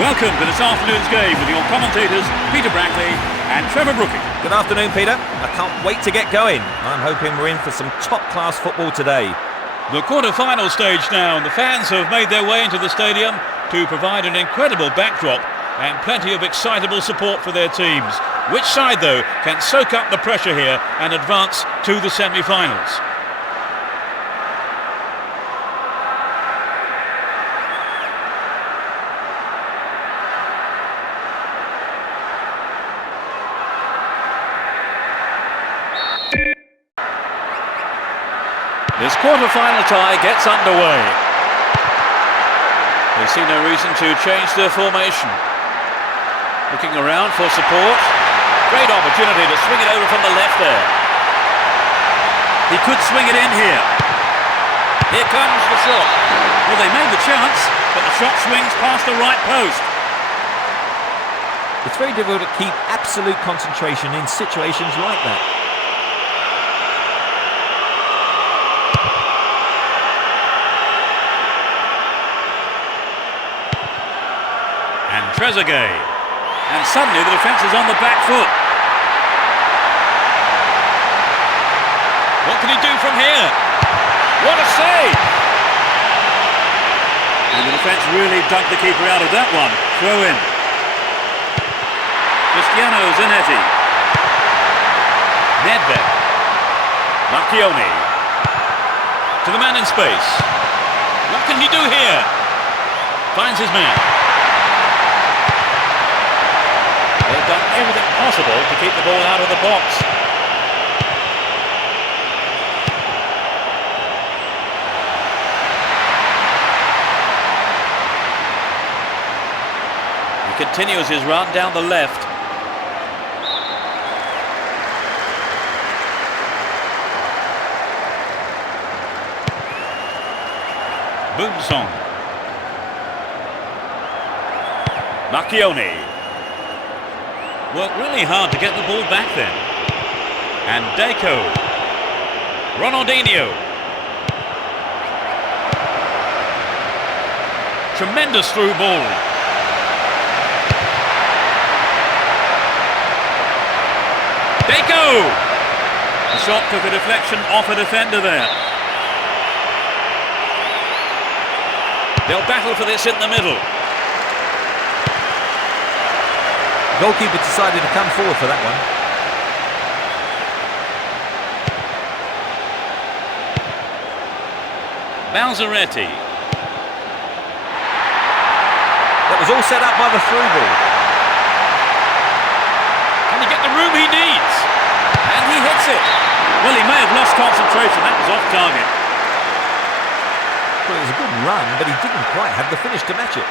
Welcome to this afternoon's game with your commentators Peter Brackley and Trevor Brooking. Good afternoon, Peter. I can't wait to get going. I'm hoping we're in for some top-class football today. The quarter-final stage now, and the fans have made their way into the stadium to provide an incredible backdrop and plenty of excitable support for their teams. Which side, though, can soak up the pressure here and advance to the semi-finals? This quarter-final tie gets underway. They see no reason to change their formation. Looking around for support. Great opportunity to swing it over from the left there. He could swing it in here. Here comes the shot. Well, they made the chance, but the shot swings past the right post. It's very difficult to keep absolute concentration in situations like that. And Trezeguet. And suddenly the defence is on the back foot. What can he do from here? What a save! And the defence really dug the keeper out of that one. Throw in. Cristiano Zanetti. Nedved. Marchione. To the man in space. What can he do here? Finds his man. They've done everything possible to keep the ball out of the box. He continues his run down the left. Boomsong. Marchione. Worked really hard to get the ball back then. And Deco. Ronaldinho. Tremendous through ball. Deco! The shot took a deflection off a defender there. They'll battle for this in the middle. Goalkeeper decided to come forward for that one. Balzaretti. That was all set up by the through ball. Can he get the room he needs? And he hits it. Well, he may have lost concentration. That was off target. Well, it was a good run, but he didn't quite have the finish to match it.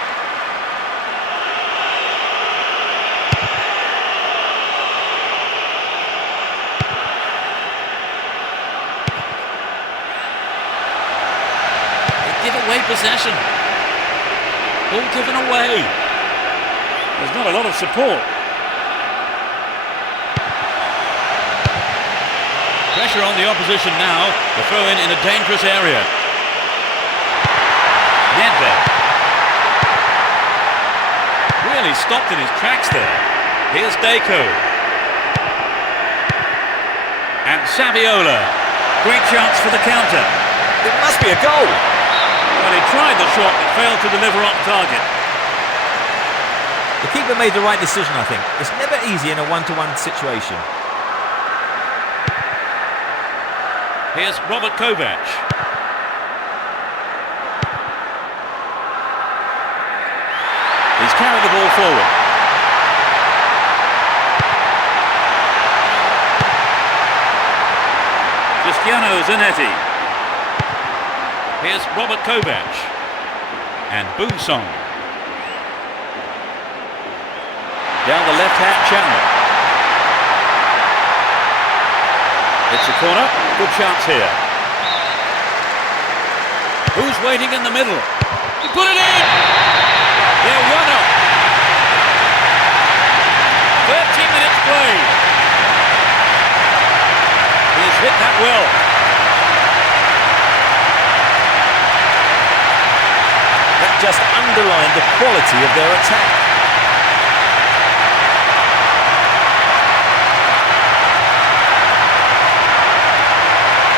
Give away possession. Ball given away. There's not a lot of support. Pressure on the opposition now. The throw in a dangerous area. Nedved. Really stopped in his tracks there. Here's Deco. And Saviola. Great chance for the counter. It must be a goal. Well, he tried the shot but failed to deliver on target. The keeper made the right decision, I think. It's never easy in a one-to-one situation. Here's Robert Kovac. He's carried the ball forward. Cristiano Zanetti. Here's Robert Kovac. And Boomsong. Down the left-hand channel. It's a corner. Good chance here. Who's waiting in the middle? He put it in! They're 1-up. 13 minutes played. He's hit that well. That just underline the quality of their attack.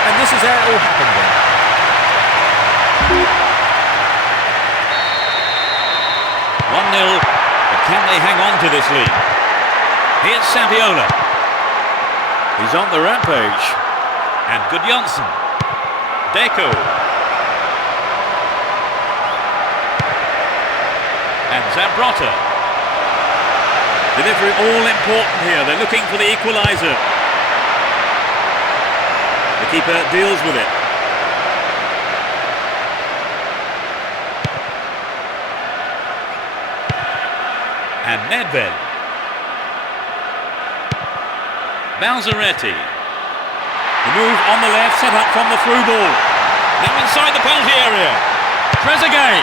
And this is how it all happened then. 1-0, but can they hang on to this lead? Here's Saviola. He's on the rampage. And Gudjonsson. Deco. And Zambrotta. Delivery all important here. They're looking for the equaliser. The keeper deals with it. And Nedved. Balzaretti. The move on the left, set up from the through ball. Now inside the penalty area. Trezeguet.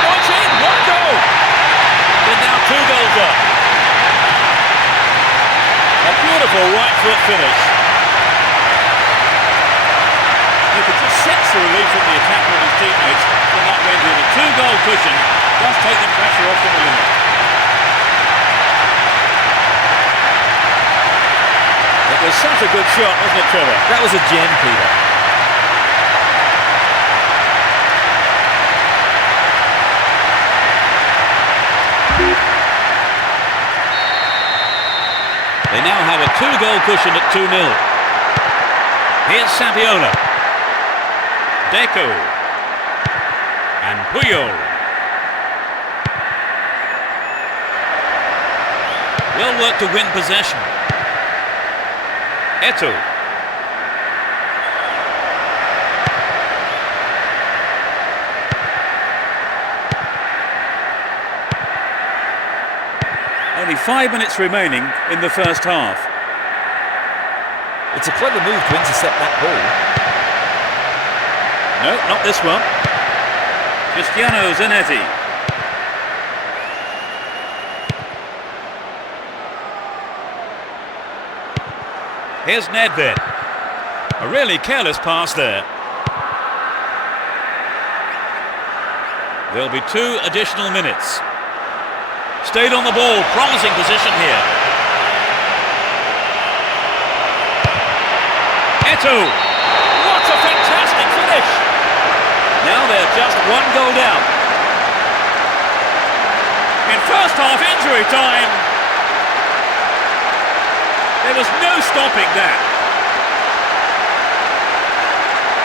Points in, what a goal! They're now 2 goals up. A beautiful right foot finish. You could just sense the relief from the attacker and his teammates from that rendering. A 2-goal cushion does take the pressure off the limit. It was such a good shot, wasn't it, Trevor? That was a gem, Peter. They now have a 2-goal cushion at 2-0. Here's Saviola. Deco. And Puyol. Well worked to win possession. Eto'o. Only 5 minutes remaining in the first half. It's a clever move to intercept that ball. No, not this one. Cristiano Zanetti. Here's Nedved. A really careless pass there. There'll be 2 additional minutes. Stayed on the ball, promising position here. Eto'o. What a fantastic finish! Now they're just 1 goal down. In first half injury time, there was no stopping that.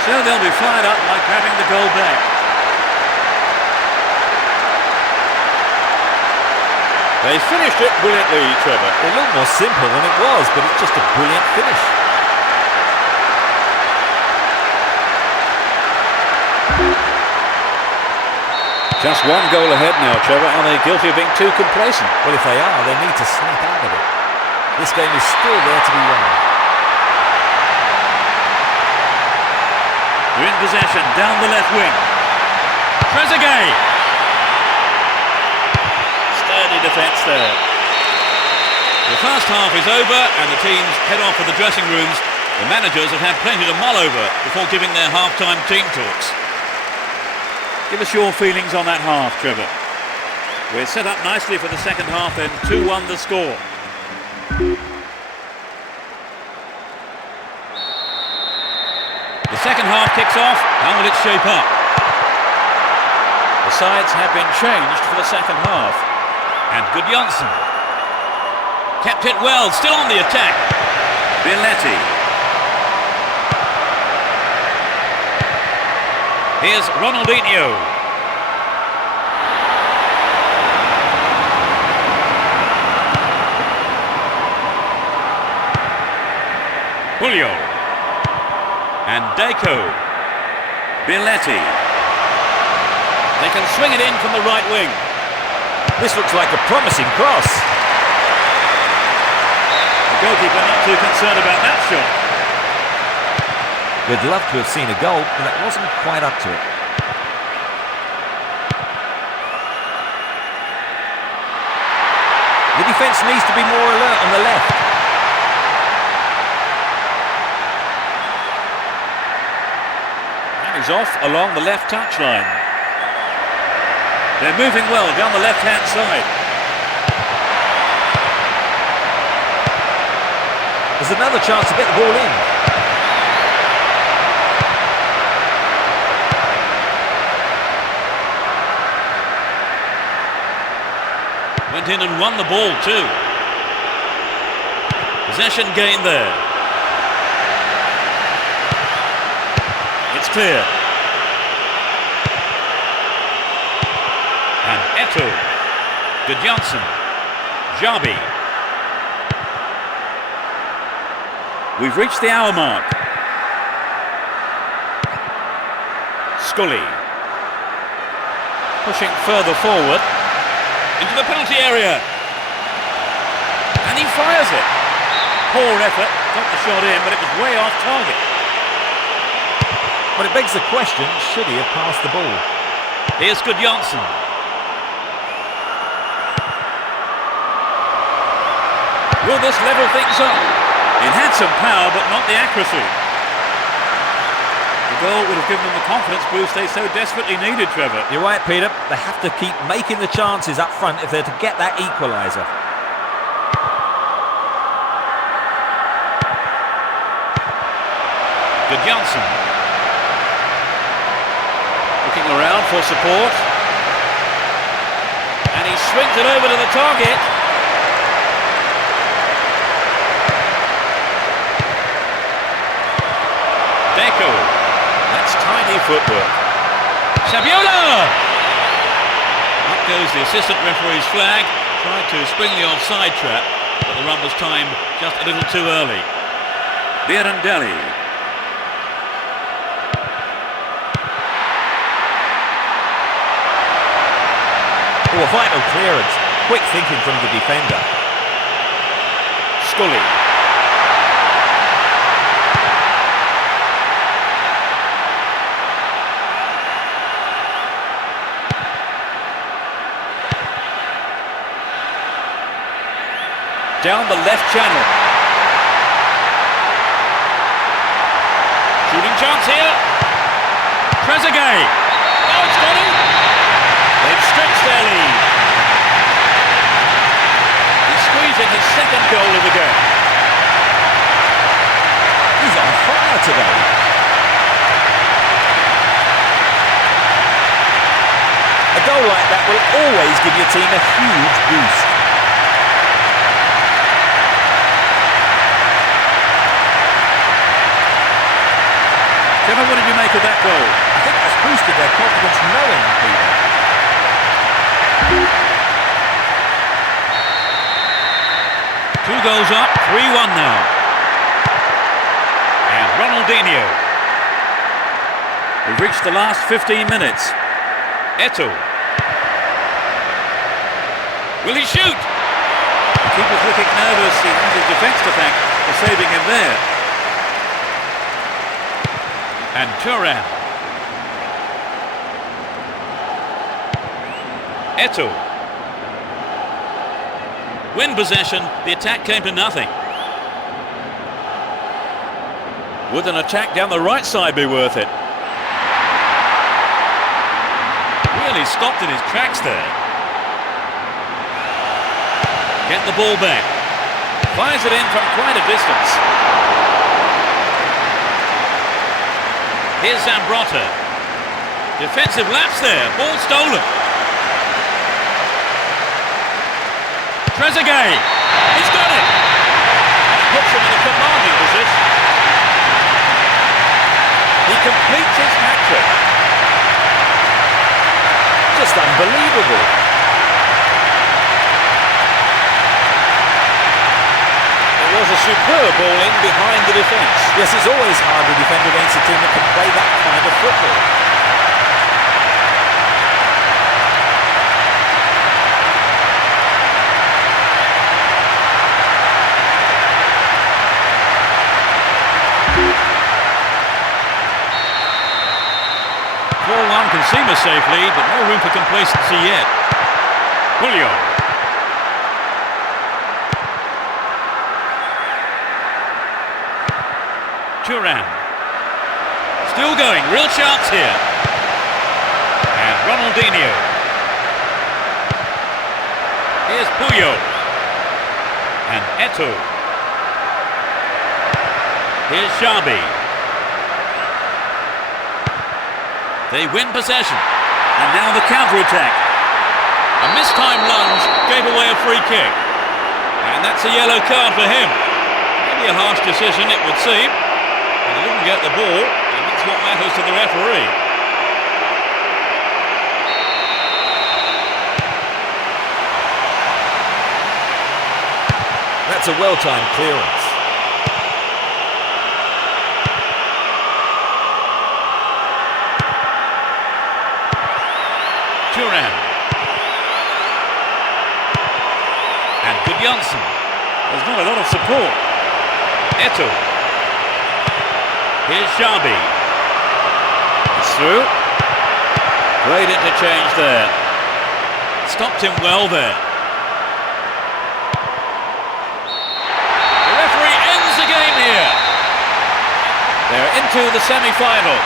So they'll be fired up like having the goal back. They finished it brilliantly, Trevor. It looked more simple than it was, but it's just a brilliant finish. Just 1 goal ahead now, Trevor. Are they guilty of being too complacent? Well, if they are, they need to snap out of it. This game is still there to be won. They're in possession, down the left wing. Trezeguet. Sturdy defence there. The first half is over and the teams head off for the dressing rooms. The managers have had plenty to mull over before giving their half-time team talks. Give us your feelings on that half, Trevor. We're set up nicely for the second half then, 2-1 the score. The second half kicks off. How will it shape up? The sides have been changed for the second half. And Gudjonsson kept it well, still on the attack. Bialetti. Here's Ronaldinho. Puyol. And Deco. Bialetti. They can swing it in from the right wing. This looks like a promising cross. The goalkeeper not too concerned about that shot. We'd love to have seen a goal, but that wasn't quite up to it. The defence needs to be more alert on the left. And he's off along the left touchline. They're moving well down the left-hand side. There's another chance to get the ball in. Went in and won the ball too. Possession gained there. It's clear. And Eto'o. Gudjonsson. Jabi. We've reached the hour mark. Scully. Pushing further forward. Into the penalty area. And he fires it. Poor effort. Got the shot in, but it was way off target. But it begs the question, should he have passed the ball? Here's Gudjonsson. Will this level things up? It had some power, but not the accuracy. The goal would have given them the confidence boost they so desperately needed, Trevor. You're right, Peter. They have to keep making the chances up front if they're to get that equaliser. Gudjonsson. Looking around for support. And he swings it over to the target. Deco. That's tiny footwork. Sabiola! Up goes the assistant referee's flag. Tried to spring the offside trap, but the run was timed just a little too early. Birandelli. Oh, a vital clearance. Quick thinking from the defender. Scully. Down the left channel. Shooting chance here. Trezeguet. Oh, it's got him. They've stretched their lead. He's squeezing his second goal of the game. He's on fire today. A goal like that will always give your team a huge boost. Trevor, what did you make of that goal? I think that's boosted their confidence knowing, Peter. Two goals up, 3-1 now. And Ronaldinho. We've reached the last 15 minutes. Eto'o. Will he shoot? The keeper's looking nervous. He has his defence to thank for saving him there. And Thuram. Eto'o. Win possession, the attack came to nothing. Would an attack down the right side be worth it? Really stopped in his tracks there. Get the ball back. Fires it in from quite a distance. Here's Zambrotta. Defensive lapse there. Ball stolen. Trezeguet. He's got it. That puts him in a commanding position. He completes his hat-trick. Just unbelievable. It was a superb ball in behind the defence. Yes, it's always hard to defend against a team that can play that kind of football. Can seem a safe lead, but no room for complacency yet. Julio. Thuram. Still going, real chance here. And Ronaldinho. Puyo. And Eto'o. Here's Xabi. They win possession. And now the counter-attack. A mistimed lunge gave away a free kick. And that's a yellow card for him. Maybe a harsh decision, it would seem. But he didn't get the ball, and that's what matters to the referee. That's a well-timed clearance. Thuram. And Gudjonsson. There's not a lot of support. Eto'o. Here's Xabi. It's through. Great interchange there. Stopped him well there. The referee ends the game here. They're into the semi-final.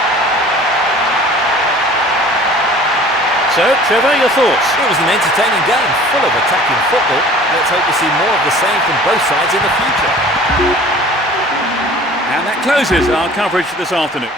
So, Trevor, your thoughts? It was an entertaining game, full of attacking football. Let's hope to see more of the same from both sides in the future. And that closes our coverage this afternoon.